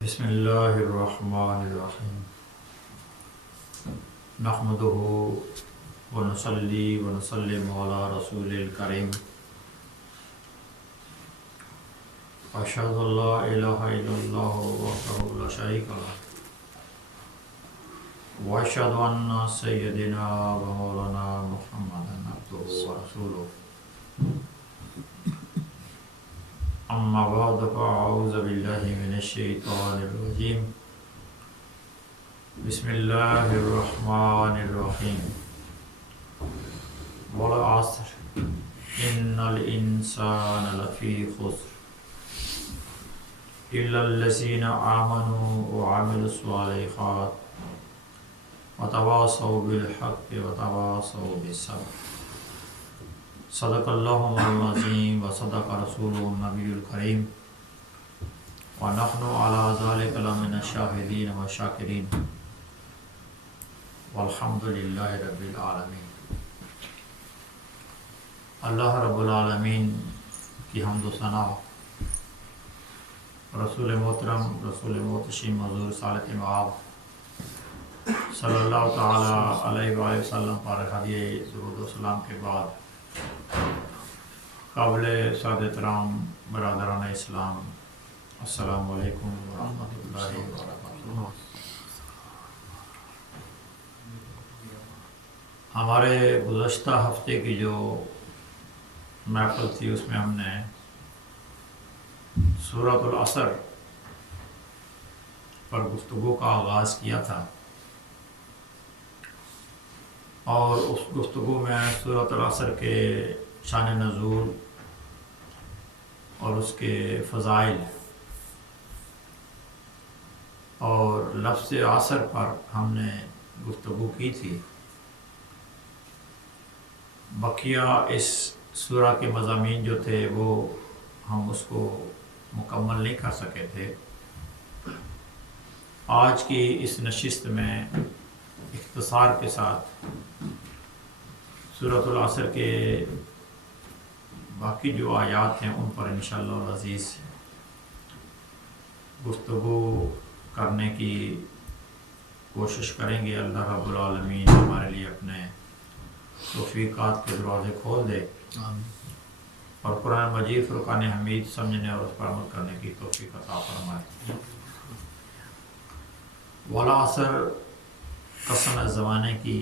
بسم اللہ الرحمن الرحیم نحمده ونصلی ونسلم علی رسول الکریم اشہد ان لا الہ الا اللہ وحدہ لا شریک لہ واشہد ان سیدنا و مولانا محمدا عبدہ ورسولہ اما بعد فاعوذ باللہ من الشیطان الرجیم بسم اللہ الرحمن الرحیم والعصر ان الانسان لفی خسر الا الذین آمنوا وعملوا الصالحات وتواصوا بالحق وتواصوا بالصبر صدق اللہ العظیم وصدق رسول النبی الکریم ونحن علی ذلک لمن الشاہدین والشاکرین والحمد للہ رب العالمین۔ اللہ رب العالمین کی حمد و ثنا، رسول محترم رسول محتشم حضور صالح معاب صلی اللہ تعالی علیہ وآلہ وسلم پر ہدیہ درود و سلام کے بعد قابل سعادت احترام برادران اسلام، السلام علیکم ورحمۃ اللہ وبرکاتہ۔ ہمارے گزشتہ ہفتے کی جو محفل تھی اس میں ہم نے سورۃ العصر پر گفتگو کا آغاز کیا تھا، اور اس گفتگو میں سورۃ العصر کے شان نزول اور اس کے فضائل اور لفظ عصر پر ہم نے گفتگو کی تھی۔ بقیہ اس سورہ کے مضامین جو تھے وہ ہم اس کو مکمل نہیں کر سکے تھے۔ آج کی اس نشست میں اختصار کے ساتھ سورۃ العصر کے باقی جو آیات ہیں ان پر انشاءاللہ العزیز گفتگو کرنے کی کوشش کریں گے۔ اللہ رب العالمین ہمارے لیے اپنے توفیقات کے دروازے کھول دے اور قرآن مجید فرقان حمید سمجھنے اور اس پر عمل کرنے کی توفیق عطا فرمائے۔ والعصر، قسم زمانے کی،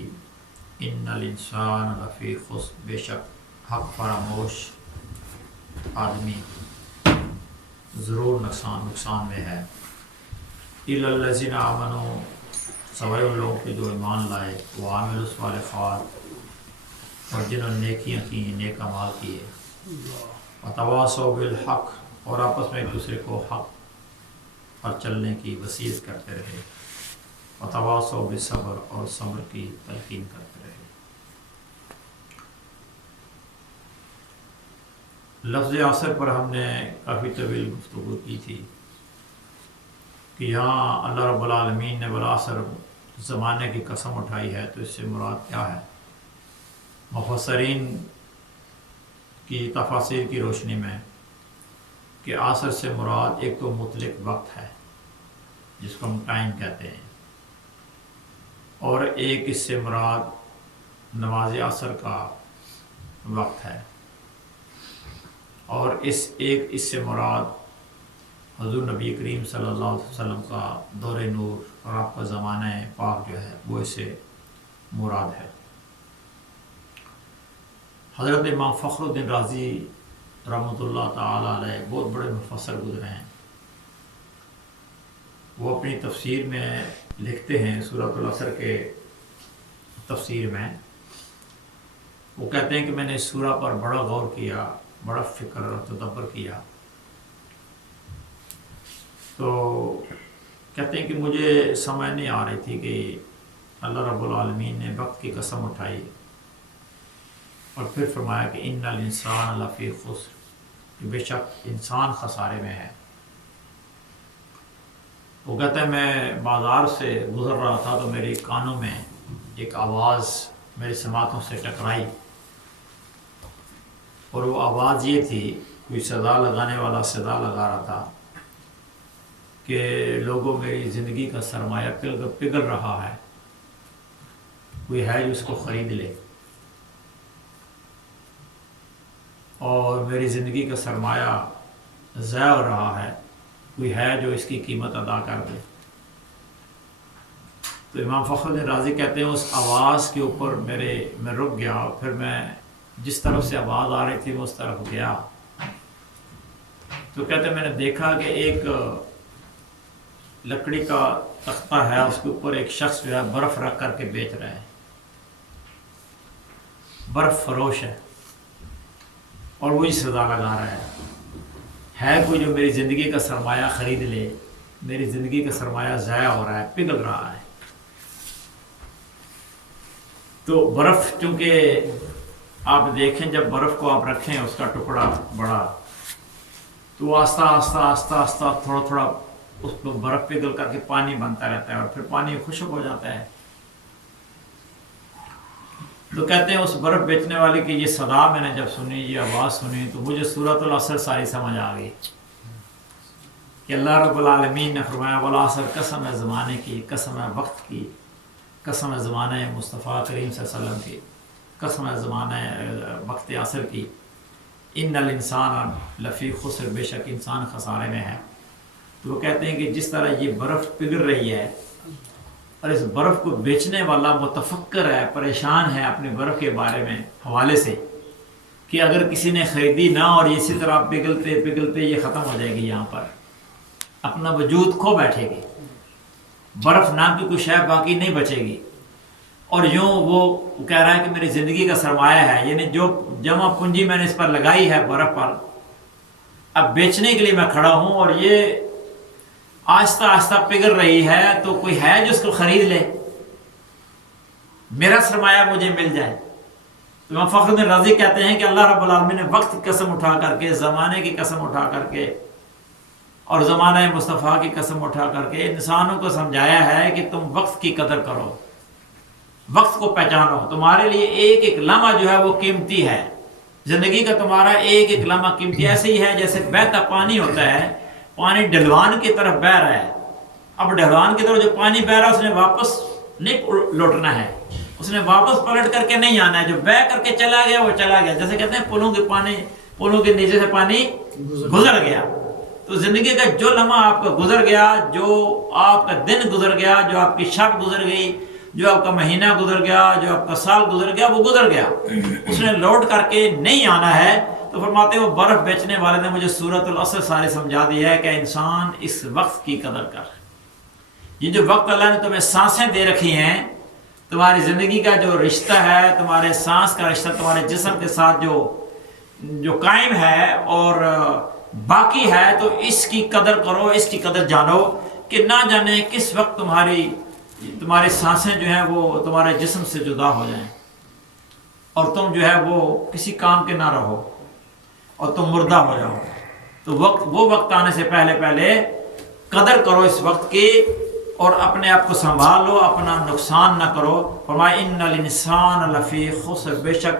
ان الانسان لفی خسر، بے شک حق فراموش آدمی ضرور نقصان میں ہے۔ الا الذین آمنوا، سوائے ان لوگوں کے جو ایمان لائے، وعملوا الصالحات، اور جنہوں نے نیکیاں کی، نیک اعمال کیے، وتواصوا بالحق، اور آپس میں ایک دوسرے کو حق پر چلنے کی وصیت کرتے رہے، وتواصوا بالصبر، اور صبر کی تلقین کرتے رہے۔ لفظ عصر پر ہم نے کافی طویل گفتگو کی تھی کہ یہاں اللہ رب العالمین نے بالعصر زمانے کی قسم اٹھائی ہے، تو اس سے مراد کیا ہے؟ مفسرین کی تفاسیر کی روشنی میں کہ عصر سے مراد ایک تو مطلق وقت ہے جس کو ہم ٹائم کہتے ہیں، اور ایک اس سے مراد نماز عصر کا وقت ہے، اور اس سے مراد حضور نبی کریم صلی اللہ علیہ وسلم کا دور نور اور آپ کا زمانہ پاک جو ہے وہ اس سے مراد ہے۔ حضرت امام فخر الدین رازی رحمۃ اللہ تعالی علیہ بہت بڑے مفسر گزرے ہیں۔ وہ اپنی تفسیر میں لکھتے ہیں، سورۃ العصر کے تفسیر میں وہ کہتے ہیں کہ میں نے اس سورہ پر بڑا غور کیا، بڑا فکر اور تدبر کیا، تو کہتے ہیں کہ مجھے سمجھ نہیں آ رہی تھی کہ اللہ رب العالمین نے وقت کی قسم اٹھائی اور پھر فرمایا کہ ان الانسان لفی خسر، کہ بے شک انسان خسارے میں ہے۔ وہ کہتے ہیں میں بازار سے گزر رہا تھا تو میرے کانوں میں ایک آواز میری سماعتوں سے ٹکرائی، اور وہ آواز یہ تھی، کوئی صدا لگانے والا صدا لگا رہا تھا کہ لوگوں میری زندگی کا سرمایہ پگھل رہا ہے، کوئی ہے جو اس کو خرید لے، اور میری زندگی کا سرمایہ ضائع ہو رہا ہے، کوئی ہے جو اس کی قیمت ادا کر دے۔ تو امام فخر الدین رازی کہتے ہیں اس آواز کے اوپر میں رک گیا، اور پھر میں جس طرف سے آواز آ رہی تھی میں اس طرف گیا، تو کہتے ہیں میں نے دیکھا کہ ایک لکڑی کا تختہ ہے، اس کے اوپر ایک شخص جو ہے برف رکھ کر کے بیچ رہا ہے، برف فروش ہے، اور وہی سزا لگا رہا ہے کوئی جو میری زندگی کا سرمایہ خرید لے، میری زندگی کا سرمایہ ضائع ہو رہا ہے، پگھل رہا ہے۔ تو برف چونکہ آپ دیکھیں جب برف کو آپ رکھیں اس کا ٹکڑا بڑا، تو آہستہ آہستہ آہستہ آہستہ تھوڑا تھوڑا اس کو برف پگھل کر کے پانی بنتا رہتا ہے، اور پھر پانی خشک ہو جاتا ہے۔ تو کہتے ہیں اس برف بیچنے والے کی یہ صدا میں نے جب سنی، یہ آواز سنی، تو مجھے سورۃ العصر ساری سمجھ آ گئی کہ اللہ رب العالمین نے فرمایا والعصر، قسم ہے زمانے کی، قسم ہے وقت کی، قسم ہے زمانہ مصطفیٰ کریم صلی اللہ علیہ وسلم کی، قسم ہے زمانہ وقت عصر کی، ان الانسان لفی خسر، بے شک انسان خسارے میں ہے۔ تو وہ کہتے ہیں کہ جس طرح یہ برف پگھل رہی ہے، اور اس برف کو بیچنے والا متفکر ہے، پریشان ہے اپنے برف کے بارے میں حوالے سے کہ اگر کسی نے خریدی نہ اور اسی طرح پگھلتے پگھلتے یہ ختم ہو جائے گی، یہاں پر اپنا وجود کھو بیٹھے گی، برف نام کی کوئی شے باقی نہیں بچے گی۔ اور یوں وہ کہہ رہا ہے کہ میری زندگی کا سرمایہ ہے، یعنی جو جمع پونجی میں نے اس پر لگائی ہے برف پر، اب بیچنے کے لیے میں کھڑا ہوں، اور یہ آہستہ آہستہ پگھل رہی ہے، تو کوئی ہے جو اس کو خرید لے، میرا سرمایہ مجھے مل جائے۔ تو امام فخر الدین رازی کہتے ہیں کہ اللہ رب العالمین نے وقت کی قسم اٹھا کر کے، زمانے کی قسم اٹھا کر کے، اور زمانہ مصطفیٰ کی قسم اٹھا کر کے انسانوں کو سمجھایا ہے کہ تم وقت کی قدر کرو، وقت کو پہچانو، تمہارے لیے ایک ایک لمحہ جو ہے وہ قیمتی ہے، زندگی کا تمہارا ایک ایک لمحہ قیمتی، ایسے ہی ہے جیسے بہتا پانی ہوتا ہے، پانی ڈھلوان کی طرف بہہ رہا ہے، اب ڈھلوان کی طرف جو پانی بہہ رہا ہے اس نے واپس نہیں لوٹنا ہے، اس نے واپس پلٹ کر کے نہیں آنا ہے، جو بہہ کر کے چلا گیا وہ چلا گیا، جیسے کہتے ہیں پلوں کے نیچے سے پانی گزر گیا۔ تو زندگی کا جو لمحہ آپ کا گزر گیا، جو آپ کا دن گزر گیا، جو آپ کی شب گزر گئی، جو آپ کا مہینہ گزر گیا، جو آپ کا سال گزر گیا، وہ گزر گیا، اس نے لوٹ کر کے نہیں آنا ہے۔ تو فرماتے ہیں وہ برف بیچنے والے نے مجھے سورۃ العصر سارے سمجھا دی ہے کہ انسان اس وقت کی قدر کر، یہ جو وقت اللہ نے تمہیں سانسیں دے رکھی ہیں، تمہاری زندگی کا جو رشتہ ہے، تمہارے سانس کا رشتہ تمہارے جسم کے ساتھ جو قائم ہے اور باقی ہے، تو اس کی قدر کرو، اس کی قدر جانو کہ نہ جانے کس وقت تمہاری سانسیں جو ہیں وہ تمہارے جسم سے جدا ہو جائیں، اور تم جو ہے وہ کسی کام کے نہ رہو، اور تم مردہ ہو جاؤ۔ تو وہ وقت آنے سے پہلے قدر کرو اس وقت کی، اور اپنے آپ کو سنبھال لو، اپنا نقصان نہ کرو۔ فرمایا ان الانسان لفی خسر، بے شک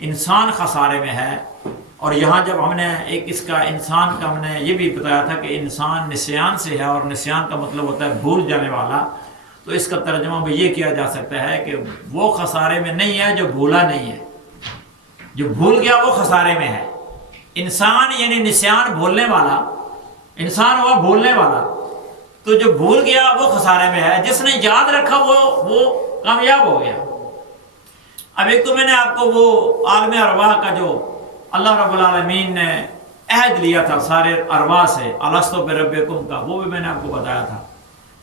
انسان خسارے میں ہے۔ اور یہاں جب ہم نے اس کا انسان کا ہم نے یہ بھی بتایا تھا کہ انسان نسیان سے ہے، اور نسیان کا مطلب ہوتا ہے بھول جانے والا، تو اس کا ترجمہ بھی یہ کیا جا سکتا ہے کہ وہ خسارے میں نہیں ہے جو بھولا نہیں ہے، جو بھول گیا وہ خسارے میں ہے۔ انسان یعنی نسیان، بھولنے والا انسان ہوا، بھولنے والا، تو جو بھول گیا وہ خسارے میں ہے، جس نے یاد رکھا وہ کامیاب ہو گیا۔ اب ایک تو میں نے آپ کو وہ عالم ارواح کا جو اللہ رب العالمین نے عہد لیا تھا سارے ارواح سے، الستو بربکم کا، وہ بھی میں نے آپ کو بتایا تھا۔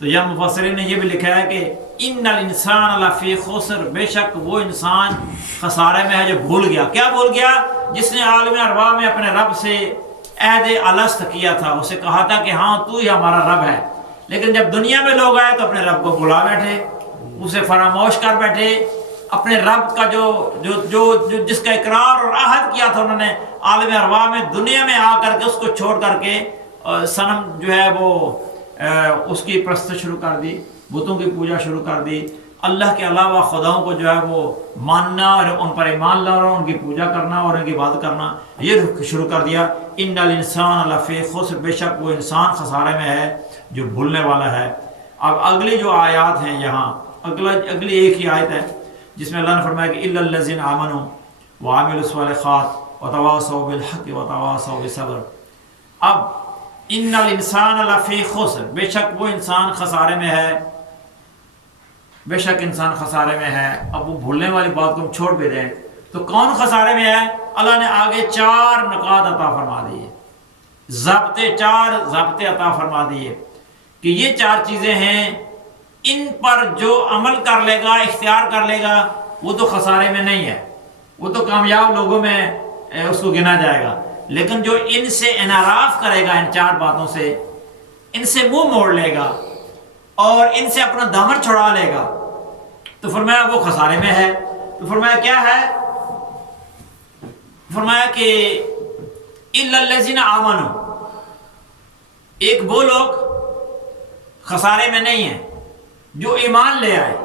تو یہ مفسرین نے یہ بھی لکھا ہے کہ ان الانسان لفی خسر، بے شک وہ انسان خسارے میں ہے جو بھول گیا۔ کیا بھول گیا؟ جس نے عالم ارواح میں اپنے رب سے عہد الست کیا تھا، اسے کہا تھا کہ ہاں تو ہی ہمارا رب ہے، لیکن جب دنیا میں لوگ آئے تو اپنے رب کو بھلا بیٹھے، اسے فراموش کر بیٹھے، اپنے رب کا جو جس کا اقرار اور عہد کیا تھا انہوں نے عالم ارواح میں، دنیا میں آ کر کے اس کو چھوڑ کر کے صنم جو ہے وہ اس کی پرست شروع کر دی، بتوں کی پوجا شروع کر دی، اللہ کے علاوہ خداؤں کو جو ہے وہ ماننا اور ان پر ایمان لانا، ان کی پوجا کرنا اور ان کی عبادت کرنا، یہ شروع کر دیا۔ ان الانسان لفی خسر، بے شک وہ انسان خسارے میں ہے جو بھولنے والا ہے۔ اب اگلی جو آیات ہیں یہاں اگلی ایک ہی آیت ہے جس میں اللہ نے فرمایا کہ الا الذین آمنوا وعملوا الصالحات وتواصوا بالحق وتواصوا بالصبر۔ اب ان الانسان لفی خسر، بے شک وہ انسان خسارے میں ہے، بے شک انسان خسارے میں ہے۔ اب وہ بھولنے والی بات کو ہم چھوڑ بھی دیں تو کون خسارے میں ہے؟ اللہ نے آگے 4 نکات عطا فرما دیے، چار ضابطے عطا فرما دیے کہ یہ 4 چیزیں ہیں، ان پر جو عمل کر لے گا، اختیار کر لے گا، وہ تو خسارے میں نہیں ہے، وہ تو کامیاب لوگوں میں اس کو گنا جائے گا۔ لیکن جو ان سے انحراف کرے گا، ان 4 باتوں سے، ان سے منہ موڑ لے گا اور ان سے اپنا دامن چھڑا لے گا، تو فرمایا وہ خسارے میں ہے۔ تو فرمایا کیا ہے؟ فرمایا کہ الا الذین آمنوا، ایک وہ لوگ خسارے میں نہیں ہیں جو ایمان لے آئے،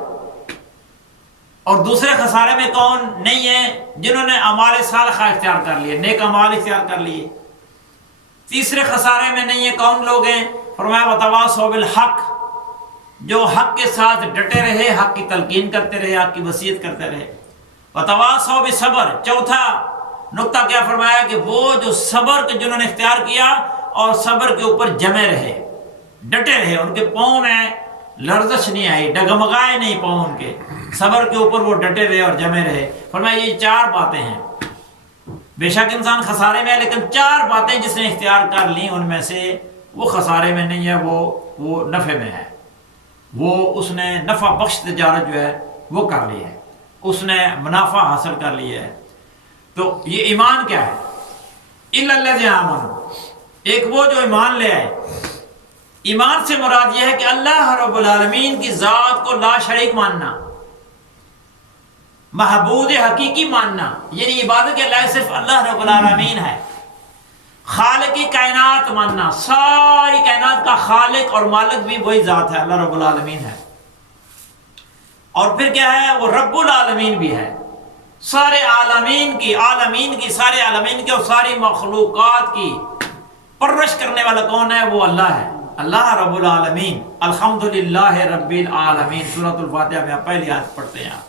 اور دوسرے خسارے میں کون نہیں ہیں؟ جنہوں نے اعمال صالحہ اختیار کر لیے، نیک اعمال اختیار کر لیے۔ تیسرے خسارے میں نہیں ہیں، کون لوگ ہیں؟ فرمایا وتواصوا بالحق، جو حق کے ساتھ ڈٹے رہے، حق کی تلقین کرتے رہے، حق کی وصیت کرتے رہے۔ وتواصوا بالصبر، چوتھا نقطہ کیا فرمایا کہ وہ جو صبر کے جنہوں نے اختیار کیا اور صبر کے اوپر جمے رہے، ڈٹے رہے، ان کے پاؤں میں لرزش نہیں آئی، ڈگمگائے نہیں پاؤں ان کے، صبر کے اوپر وہ ڈٹے رہے اور جمے رہے۔ فرمایا یہ 4 باتیں ہیں، بے شک انسان خسارے میں ہے، لیکن 4 باتیں جس نے اختیار کر لی ان میں سے وہ خسارے میں نہیں ہے، وہ نفع میں ہے، وہ اس نے نفع بخش تجارت جو ہے وہ کر لی ہے، اس نے منافع حاصل کر لیا ہے۔ تو یہ ایمان کیا ہے؟ الا الذین آمنوا، ایک وہ جو ایمان لے آئے۔ ایمان سے مراد یہ ہے کہ اللہ رب العالمین کی ذات کو لا شریک ماننا، معبود حقیقی ماننا، یعنی عبادت کے لائق صرف اللہ رب العالمین ہے۔ خالق کائنات ماننا، ساری کائنات کا خالق اور مالک بھی وہی ذات ہے، اللہ رب العالمین ہے۔ اور پھر کیا ہے؟ وہ رب العالمین بھی ہے، سارے عالمین کی سارے عالمین کی اور ساری مخلوقات کی پرورش کرنے والا کون ہے؟ وہ اللہ ہے، اللہ رب العالمین۔ الحمدللہ رب العالمین، سورۃ الفاتحہ میں آپ پہلی آیت پڑھتے ہیں۔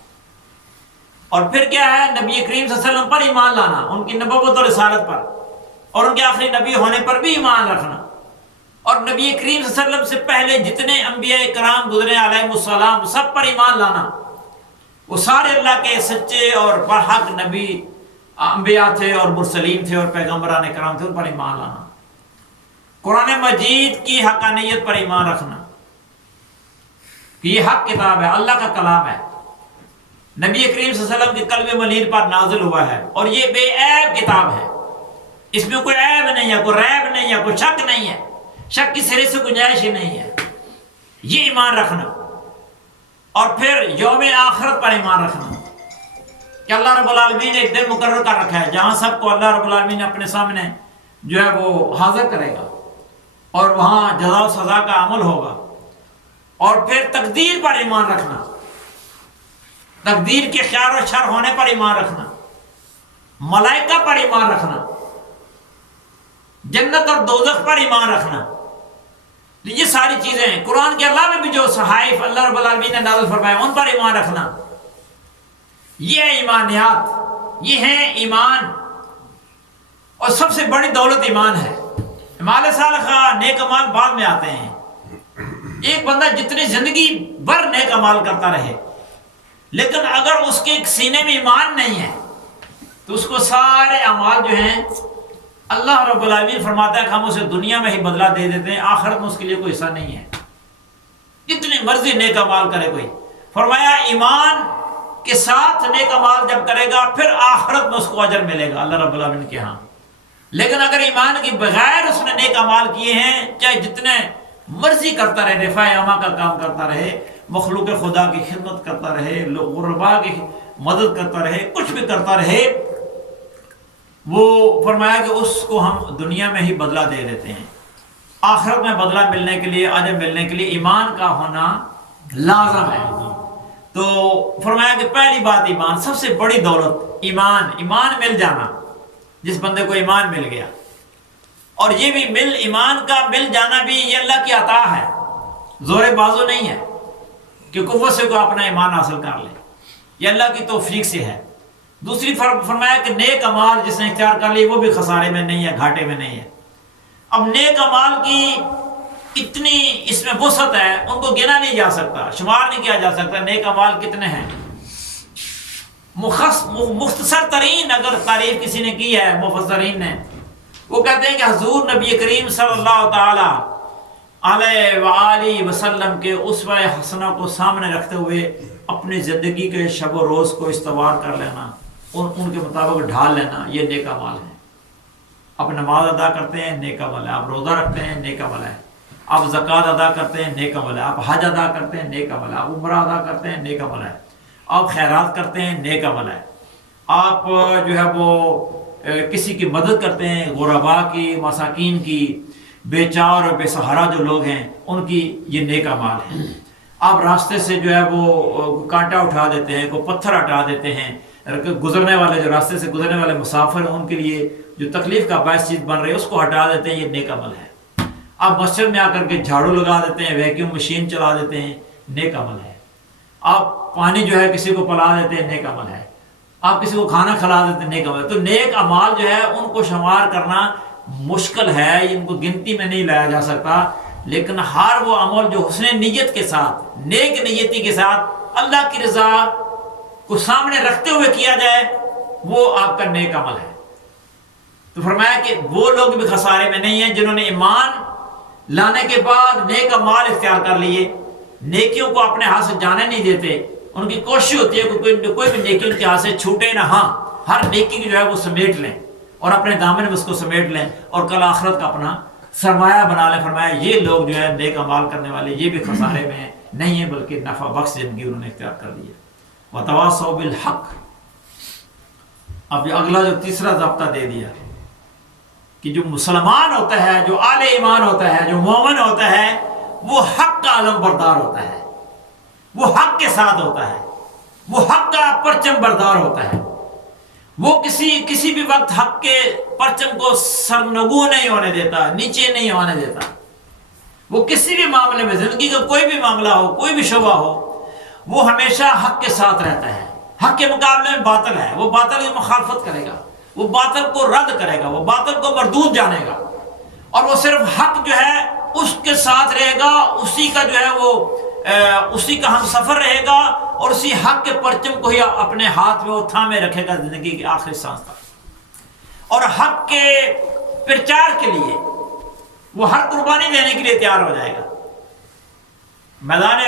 اور پھر کیا ہے؟ نبی کریم صلی اللہ علیہ وسلم پر ایمان لانا، ان کی نبوت اور رسالت پر، اور ان کے آخری نبی ہونے پر بھی ایمان رکھنا، اور نبی کریم صلی اللہ علیہ وسلم سے پہلے جتنے انبیاء کرام گزرے علیہ السلام سب پر ایمان لانا، وہ سارے اللہ کے سچے اور برحق نبی انبیاء تھے اور مرسلین تھے اور پیغمبران کرام تھے، ان پر ایمان لانا۔ قرآن مجید کی حقانیت پر ایمان رکھنا کہ یہ حق کتاب ہے، اللہ کا کلام ہے، نبی کریم صلی اللہ علیہ وسلم کے قلب ملین پر نازل ہوا ہے، اور یہ بے عیب کتاب ہے، اس میں کوئی عیب نہیں ہے، کوئی ریب نہیں ہے، کوئی شک نہیں ہے، شک کی سرے سے گنجائش ہی نہیں ہے۔ یہ ایمان رکھنا، اور پھر یوم آخرت پر ایمان رکھنا کہ اللہ رب العالمین نے ایک دن مقرر کر رکھا ہے جہاں سب کو اللہ رب العالمین اپنے سامنے جو ہے وہ حاضر کرے گا، اور وہاں جزا و سزا کا عمل ہوگا۔ اور پھر تقدیر پر ایمان رکھنا، تقدیر کے خیر و شر ہونے پر ایمان رکھنا، ملائکہ پر ایمان رکھنا، جنت اور دوزخ پر ایمان رکھنا۔ یہ ساری چیزیں ہیں۔ قرآن کے اللہ میں بھی جو صحائف اللہ رب العالمین نے نازل فرمائے ان پر ایمان رکھنا، یہ ہے ایمانیات، یہ ہیں ایمان، اور سب سے بڑی دولت ایمان ہے۔ اعمال صالحہ نیک اعمال بعد میں آتے ہیں۔ ایک بندہ جتنی زندگی بھر نیک اعمال کرتا رہے، لیکن اگر اس کے سینے میں ایمان نہیں ہے تو اس کو سارے اعمال جو ہیں اللہ رب العالمین فرماتا ہے کہ ہم اسے دنیا میں ہی بدلہ دے دیتے ہیں، آخرت میں اس کے لیے کوئی حصہ نہیں ہے، جتنی مرضی نیک اعمال کرے کوئی۔ فرمایا ایمان کے ساتھ نیک اعمال جب کرے گا پھر آخرت میں اس کو اجر ملے گا اللہ رب العالمین کے ہاں۔ لیکن اگر ایمان کے بغیر اس نے نیک اعمال کیے ہیں، چاہے جتنے مرضی کرتا رہے، رفاع عامہ کا کام کرتا رہے، مخلوق خدا کی خدمت کرتا رہے، غرباء کی مدد کرتا رہے، کچھ بھی کرتا رہے، وہ فرمایا کہ اس کو ہم دنیا میں ہی بدلہ دے دیتے ہیں، آخرت میں بدلہ ملنے کے لیے، اجر ملنے کے لیے ایمان کا ہونا لازم ہے۔ تو فرمایا کہ پہلی بات ایمان، سب سے بڑی دولت ایمان مل جانا، جس بندے کو ایمان مل گیا، اور یہ بھی ایمان کا مل جانا بھی یہ اللہ کی عطا ہے، زور بازو نہیں ہے کہ قوت سے کوئی اپنا ایمان حاصل کر لے، یہ اللہ کی توفیق سے ہے۔ دوسری فرمایا کہ نیک اعمال جس نے اختیار کر لی وہ بھی خسارے میں نہیں ہے، گھاٹے میں نہیں ہے۔ اب نیک اعمال کی اتنی اس میں وسعت ہے، ان کو گنا نہیں جا سکتا، شمار نہیں کیا جا سکتا نیک اعمال کتنے ہیں۔ مختصر ترین اگر تعریف کسی نے کی ہے مفسرین نے، وہ کہتے ہیں کہ حضور نبی کریم صلی اللہ تعالی علیہ وآلہ وسلم کے اسوہ حسنہ کو سامنے رکھتے ہوئے اپنی زندگی کے شب و روز کو استوار کر لینا، ان کے مطابق ڈھال لینا، یہ نیک اعمال ہے۔ آپ نماز ادا کرتے ہیں، نیک عمل ہے۔ آپ روزہ رکھتے ہیں، نیک عمل ہے۔ آپ زکوٰۃ ادا کرتے ہیں، نیک عمل ہے۔ آپ حج ادا کرتے ہیں، نیک عمل ہے۔ آپ عمرہ ادا کرتے ہیں، نیک عمل ہے۔ آپ خیرات کرتے ہیں، نیک عمل ہے۔ آپ جو ہے وہ کسی کی مدد کرتے ہیں، غرباء کی، مساکین کی، بے چار اور بے سہارا جو لوگ ہیں ان کی، یہ نیک اعمال ہیں۔ آپ راستے سے جو ہے وہ کانٹا اٹھا دیتے ہیں، کوئی پتھر ہٹا دیتے ہیں، گزرنے والے جو راستے سے گزرنے والے مسافر ہیں ان کے لیے جو تکلیف کا باعث چیز بن رہی ہے اس کو ہٹا دیتے ہیں، یہ نیک عمل ہے۔ آپ مسجد میں آ کر کے جھاڑو لگا دیتے ہیں، ویکیوم مشین چلا دیتے ہیں، نیک عمل ہے۔ آپ پانی جو ہے کسی کو پلا دیتے ہیں، نیک عمل ہے۔ آپ کسی کو کھانا کھلا دیتے ہیں، نیک عمل ہے۔ تو نیک اعمال جو ہے ان کو شمار کرنا مشکل ہے، ان کو گنتی میں نہیں لایا جا سکتا، لیکن ہر وہ عمل جو حسن نیت کے ساتھ، نیک نیتی کے ساتھ اللہ کی رضا کو سامنے رکھتے ہوئے کیا جائے وہ آپ کا نیک عمل ہے۔ تو فرمایا کہ وہ لوگ بھی خسارے میں نہیں ہیں جنہوں نے ایمان لانے کے بعد نیک اعمال اختیار کر لیے، نیکیوں کو اپنے ہاتھ سے جانے نہیں دیتے، ان کی کوشش ہوتی ہے کہ کوئی بھی نیکی ان کے ہاتھ سے چھوٹے نہ، ہاں ہر نیکی کی جو ہے وہ سمیٹ لیں اور اپنے دامن میں اس کو سمیٹ لیں اور کل آخرت کا اپنا سرمایہ بنا لیں۔ فرمایا یہ لوگ جو ہے نیک اعمال کرنے والے یہ بھی خسارے میں نہیں ہیں بلکہ نفع بخش زندگی انہوں نے اختیار کر لی ہے۔ وتواصوا بالحق۔ اب یہ اگلا جو تیسرا ضابطہ دے دیا کہ جو مسلمان ہوتا ہے، جو اہل ایمان ہوتا ہے، جو مومن ہوتا ہے، وہ حق کا علم بردار ہوتا ہے، وہ حق کے ساتھ ہوتا ہے، وہ حق کا پرچم بردار ہوتا ہے، وہ کسی بھی وقت حق کے پرچم کو سرنگوں نہیں ہونے دیتا، نیچے نہیں ہونے دیتا۔ وہ کسی بھی معاملے میں، زندگی کا کوئی بھی معاملہ ہو، کوئی بھی شعبہ ہو، وہ ہمیشہ حق کے ساتھ رہتا ہے۔ حق کے مقابلے میں باطل ہے، وہ باطل کی مخالفت کرے گا، وہ باطل کو رد کرے گا، وہ باطل کو مردود جانے گا، اور وہ صرف حق جو ہے اس کے ساتھ رہے گا، اسی کا جو ہے وہ اسی کا ہم سفر رہے گا، اور اسی حق کے پرچم کو ہی اپنے ہاتھ میں وہ تھامے رکھے گا زندگی کی آخری سانس تک، اور حق کے پرچار کے لیے وہ ہر قربانی دینے کے لیے تیار ہو جائے گا۔ میدان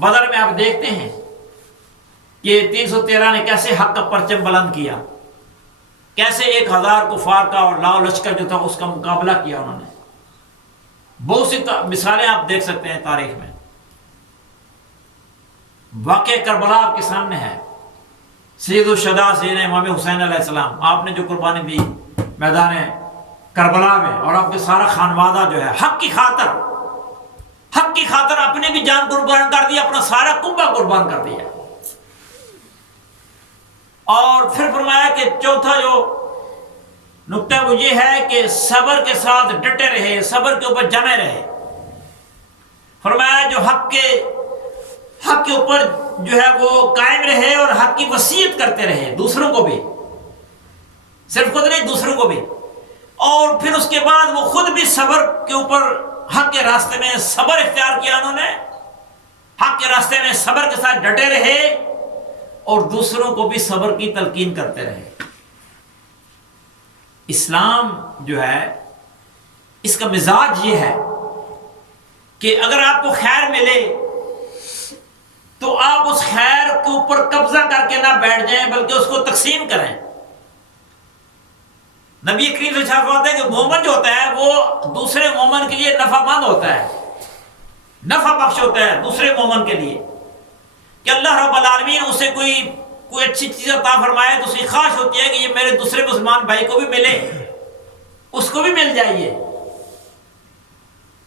بدر میں آپ دیکھتے ہیں کہ 313 نے کیسے حق کا پرچم بلند کیا، کیسے 1000 کفار کا اور لاؤ لشکر جو تھا اس کا مقابلہ کیا انہوں نے۔ بہت سی مثالیں آپ دیکھ سکتے ہیں تاریخ میں۔ واقعہ کربلا آپ کے سامنے ہے، سید الشہداء سیدنا امام حسین علیہ السلام، آپ نے جو قربانی دی میدان کربلا میں، اور آپ کے سارا خانوادہ جو ہے حق کی خاطر اپنے بھی جان قربان کر دیا، اپنا سارا کنبہ قربان کر دیا۔ اور پھر فرمایا کہ چوتھا جو نقطہ وہ یہ ہے کہ صبر کے ساتھ ڈٹے رہے، صبر کے اوپر جمے رہے۔ فرمایا جو حق کے اوپر جو ہے وہ قائم رہے اور حق کی وصیت کرتے رہے، دوسروں کو بھی، صرف خود نہیں دوسروں کو بھی، اور پھر اس کے بعد وہ خود بھی صبر کے اوپر حق کے راستے میں صبر اختیار کیا، انہوں نے حق کے راستے میں صبر کے ساتھ ڈٹے رہے اور دوسروں کو بھی صبر کی تلقین کرتے رہے۔ اسلام جو ہے اس کا مزاج یہ ہے کہ اگر آپ کو خیر ملے تو آپ اس خیر کے اوپر قبضہ کر کے نہ بیٹھ جائیں بلکہ اس کو تقسیم کریں۔ نبی کریم صلی اللہ علیہ وسلم فرماتے ہیں کہ مومن جو ہوتا ہے وہ دوسرے مومن کے لیے نفع مند ہوتا ہے، نفع بخش ہوتا ہے دوسرے مومن کے لیے، کہ اللہ رب العالمین اسے کوئی اچھی چیز عطا فرمائے تو اس کی خواہش ہوتی ہے کہ یہ میرے دوسرے مسلمان بھائی کو بھی ملے، اس کو بھی مل جائیے۔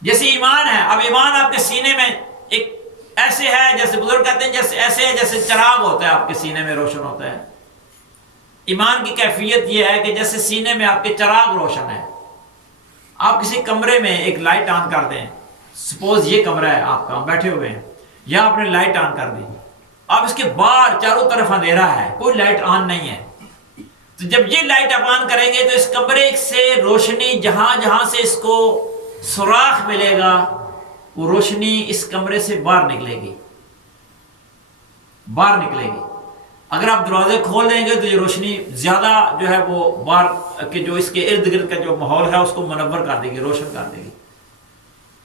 جیسے ایمان ہے، اب ایمان آپ کے سینے میں ایک ایسے ہے جیسے بزرگ کہتے ہیں جیسے ایسے ہے جیسے چراغ ہوتا ہے آپ کے سینے میں روشن ہوتا ہے. ایمان کی کیفیت یہ ہے کہ جیسے سینے میں آپ کے چراغ روشن ہے. آپ کسی کمرے میں ایک لائٹ آن کر دیں, سپوز یہ کمرہ ہے آپ کا بیٹھے ہوئے ہیں, یہاں آپ نے لائٹ آن کر دی, اب اس کے باہر چاروں طرف اندھیرا ہے, کوئی لائٹ آن نہیں ہے. تو جب یہ لائٹ آپ آن کریں گے تو اس کمرے سے روشنی جہاں جہاں سے اس کو سوراخ ملے گا وہ روشنی اس کمرے سے باہر نکلے گی, باہر نکلے گی. اگر آپ دروازے کھول دیں گے تو یہ روشنی زیادہ جو ہے وہ باہر کے جو اس کے ارد گرد کا جو ماحول ہے اس کو منور کر دے گی, روشن کر دے گی.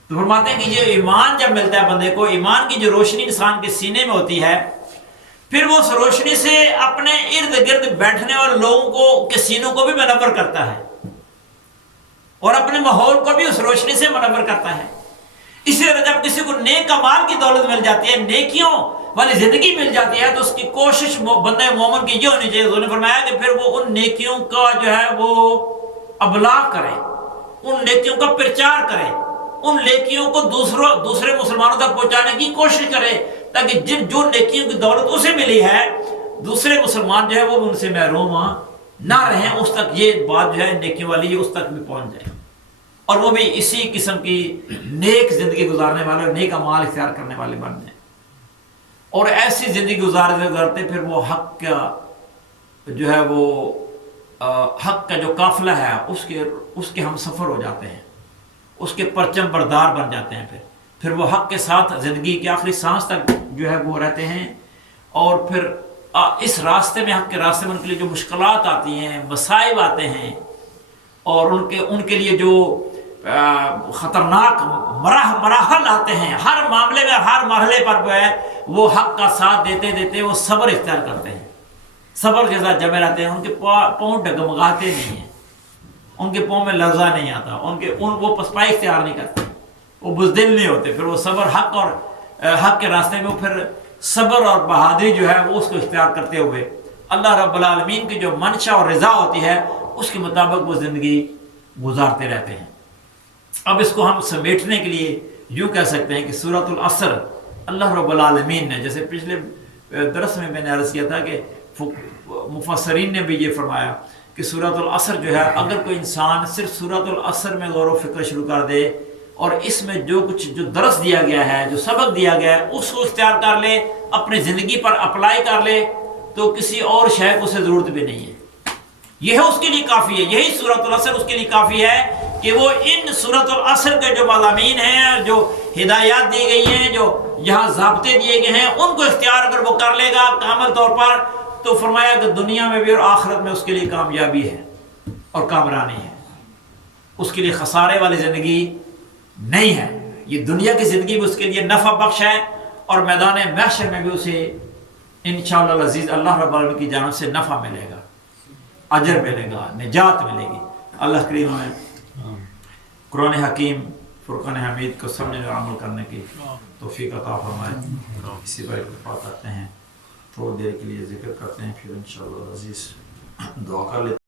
تو فرماتے ہیں کہ یہ ایمان جب ملتا ہے بندے کو, ایمان کی جو روشنی انسان کے سینے میں ہوتی ہے, پھر وہ اس روشنی سے اپنے ارد گرد بیٹھنے والے لوگوں کو کے سینوں کو بھی منور کرتا ہے اور اپنے ماحول کو بھی اس روشنی سے منور کرتا ہے. اسی طرح جب کسی کو نیک اعمال کی دولت مل جاتی ہے, نیکیوں والی زندگی مل جاتی ہے, تو اس کی کوشش بندہ مومن کی یہ ہونی چاہیے, انہوں نے فرمایا کہ پھر وہ ان نیکیوں کا جو ہے وہ ابلاغ کرے, ان نیکیوں کا پرچار کرے, ان نیکیوں کو دوسرے مسلمانوں تک پہنچانے کی کوشش کرے, تاکہ جو نیکیوں کی دولت اسے ملی ہے دوسرے مسلمان جو ہے وہ ان سے محروم نہ رہیں, اس تک یہ بات جو ہے نیکیوں والی اس تک بھی پہنچ جائے, اور وہ بھی اسی قسم کی نیک زندگی گزارنے والے اور نیک اعمال اختیار کرنے والے بن جائیں. اور ایسی زندگی گزارتے پھر وہ حق کا جو ہے وہ حق کا جو قافلہ ہے اس کے ہم سفر ہو جاتے ہیں, اس کے پرچم بردار بن جاتے ہیں. پھر وہ حق کے ساتھ زندگی کی آخری سانس تک جو ہے وہ رہتے ہیں. اور پھر اس راستے میں, حق کے راستے میں ان کے لیے جو مشکلات آتی ہیں, مصائب آتے ہیں, اور ان کے لیے جو خطرناک مراحل آتے ہیں, ہر معاملے میں ہر مرحلے پر جو ہے وہ حق کا ساتھ دیتے دیتے وہ صبر اختیار کرتے ہیں, صبر کے ساتھ جمے رہتے ہیں. ان کے پاؤں ڈگمگاتے نہیں ہیں, ان کے پاؤں میں لرزہ نہیں آتا, وہ پسپائی اختیار نہیں کرتے, وہ بزدل نہیں ہوتے. پھر وہ صبر حق کے راستے میں پھر صبر اور بہادری جو ہے وہ اس کو اختیار کرتے ہوئے اللہ رب العالمین کی جو منشا اور رضا ہوتی ہے اس کے مطابق وہ زندگی گزارتے رہتے ہیں. اب اس کو ہم سمیٹنے کے لیے یوں کہہ سکتے ہیں کہ سورۃ العصر اللہ رب العالمین نے, جیسے پچھلے درس میں نے عرض کیا تھا کہ مفسرین نے بھی یہ فرمایا کہ سورۃ العصر جو ہے, اگر کوئی انسان صرف سورۃ العصر میں غور و فکر شروع کر دے اور اس میں جو درس دیا گیا ہے, جو سبق دیا گیا ہے, اس کو اختیار کر لے, اپنی زندگی پر اپلائی کر لے, تو کسی اور شے کو اسے ضرورت بھی نہیں ہے. یہ اس کے لیے کافی ہے, یہی سورۃ العصر اس کے لیے کافی ہے کہ وہ ان سورۃ العصر کے جو مضامین ہیں, جو ہدایات دی گئی ہیں, جو یہاں ضابطے دیے گئے ہیں, ان کو اختیار اگر وہ کر لے گا کامل طور پر, تو فرمایا کہ دنیا میں بھی اور آخرت میں اس کے لیے کامیابی ہے اور کامرانی ہے, اس کے لیے خسارے والی زندگی نہیں ہے. یہ دنیا کی زندگی بھی اس کے لیے نفع بخش ہے, اور میدان محشر میں بھی اسے انشاءاللہ العزیز اللہ رب العالمین کی جانب سے نفع ملے گا, اجر ملے گا, نجات ملے گی. اللہ کریم ہمیں قرآن حکیم فرقان حمید کو سمجھنے اور عمل کرنے کی توفیق عطا فرمائے. اسی بات کو بات آتے ہیں, تھوڑی دیر کے لیے ذکر کرتے ہیں, پھر انشاءاللہ العزیز دعا کر لیتے ہیں.